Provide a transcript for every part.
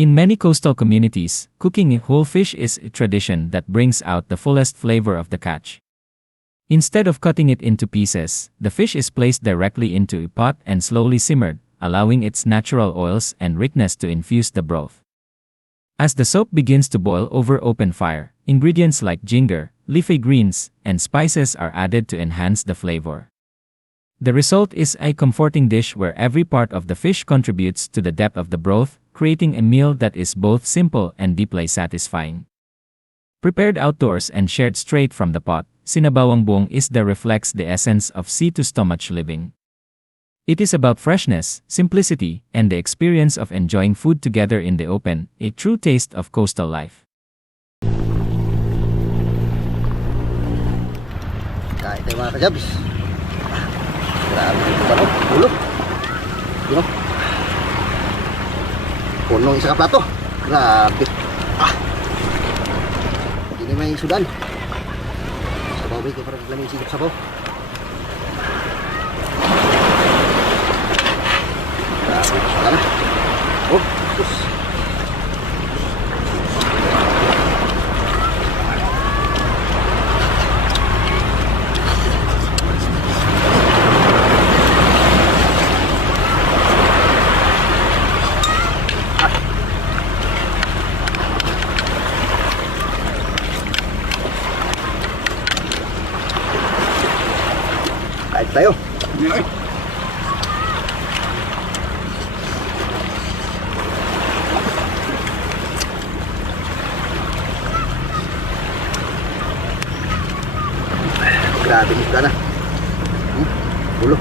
In many coastal communities, cooking whole fish is a tradition that brings out the fullest flavor of the catch. Instead of cutting it into pieces, the fish is placed directly into a pot and slowly simmered, allowing its natural oils and richness to infuse the broth. As the soup begins to boil over open fire, ingredients like ginger, leafy greens, and spices are added to enhance the flavor. The result is a comforting dish where every part of the fish contributes to the depth of the broth, creating a meal that is both simple and deeply satisfying. Prepared outdoors and shared straight from the pot, sinabawang isda reflects the essence of sea-to-stomach living. It is about freshness, simplicity, and the experience of enjoying food together in the open, a true taste of coastal life. Kain tayo mga kajabs. Grabe ito ba no? Ulog. Yun o. Punong isa ka plato. Grabe. Hindi may sudan. Sabaw ba ito para lamang sigap sabaw. Grabe. Wala na. Oh, sus. Kain tayo. Grabe ito na. Ulo.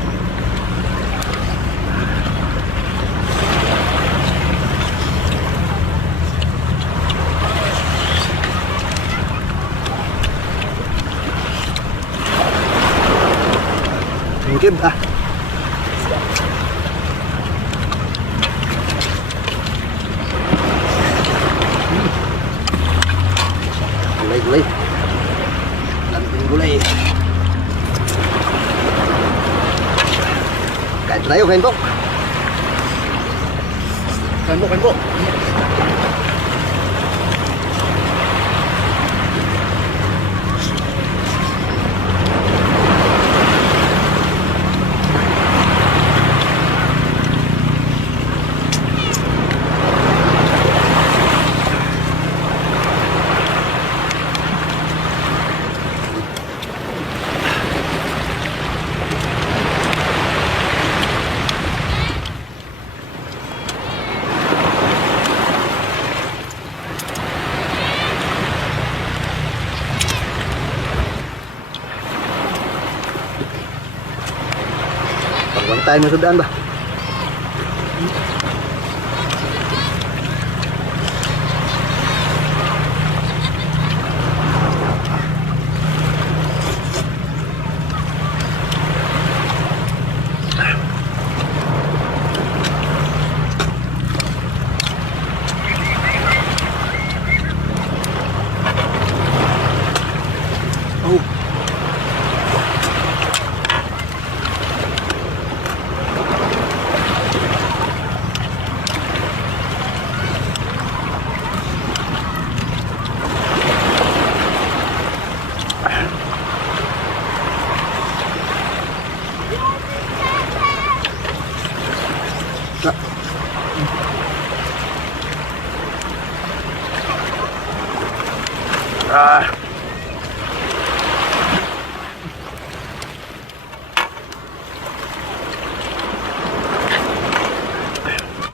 Mungkin gulay-gulay. Lanting gulay. Kain tayo, kain po. Kain po, kain po. Pagwang tayo masudaan ba? Oh. Ah.